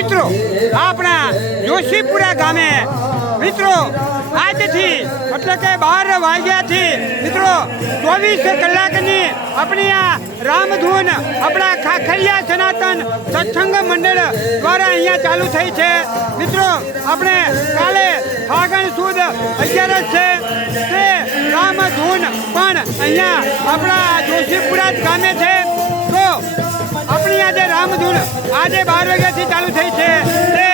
મિત્રો આપણા જોશીપુરા ગામે મિત્રો આજથી એટલે કે 12 વાગ્યાથી મિત્રો 24 કલાકની આપણી આ રામધૂન આપણા ખાખરિયા સનાતન સત્સંગ મંડળ દ્વારા અહીંયા ચાલુ થઈ છે મિત્રો આપણે કાલે ફાગણ સુદ 11 છે તે રામધૂન પણ અહીંયા આપણા જોશીપુરા ગામે છે તો આપણી આજે રામધૂન આજે 12 વાગ્યાથી ચાલુ થઈ છે તે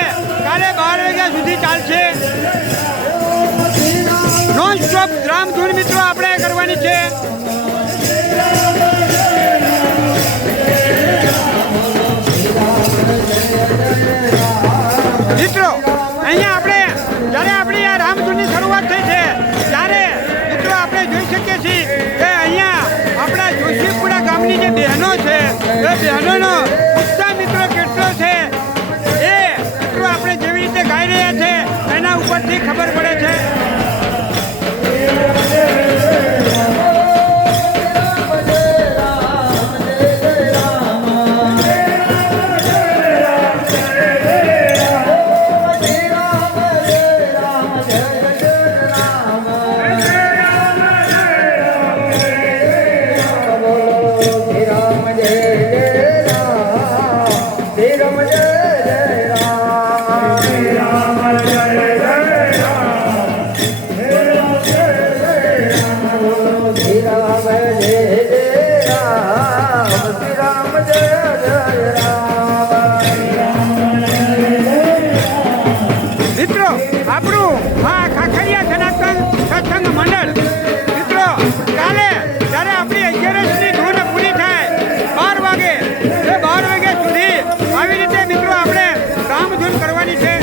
કાલે 12 વાગ્યા સુધી ચાલશે નોન સ્ટોપ રામધૂન મિત્રો આપણે કરવાની છે મિત્રો અહીંયા આપણે જ્યારે આપણી આ રામધૂનની શરૂઆત થઈ છે ત્યારે મિત્રો આપણે જોઈ શકીએ છીએ કે અહીંયા આપણા જોશીપુરા ગામની જે બહેનો છે એ બહેનોનો ઉત્સાહ મિત્રો કેટલો છે એ મિત્રો આપણે જેવી રીતે ગાઈ રહ્યા છે એના ઉપરથી ખબર પડે છે મિત્રો આપણું આ ખાખરિયા સનાતન સત્સંગ મંડળ મિત્રો કાલે જ્યારે આપણી 11ની ધૂન પૂરી થાય 12 વાગે એ 12 વાગ્યા સુધી આવી રીતે મિત્રો આપણે રામધૂન કરવાની છે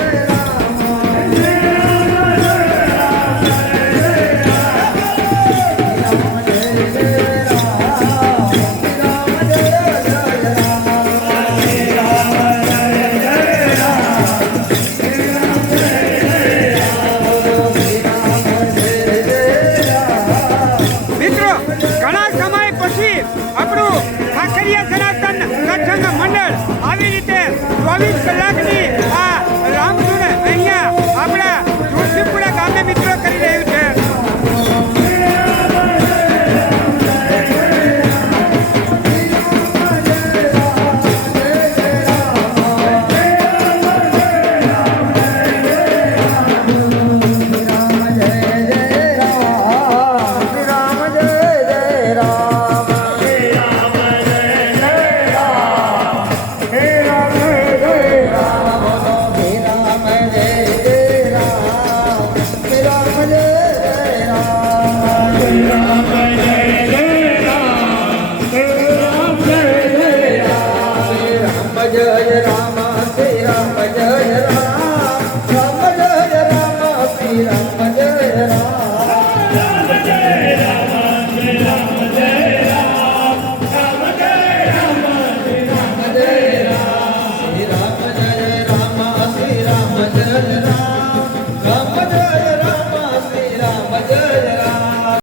આપણું ખાખરિયા સનાતન સત્સંગ મંડળ આવી રીતે 24 કલાકની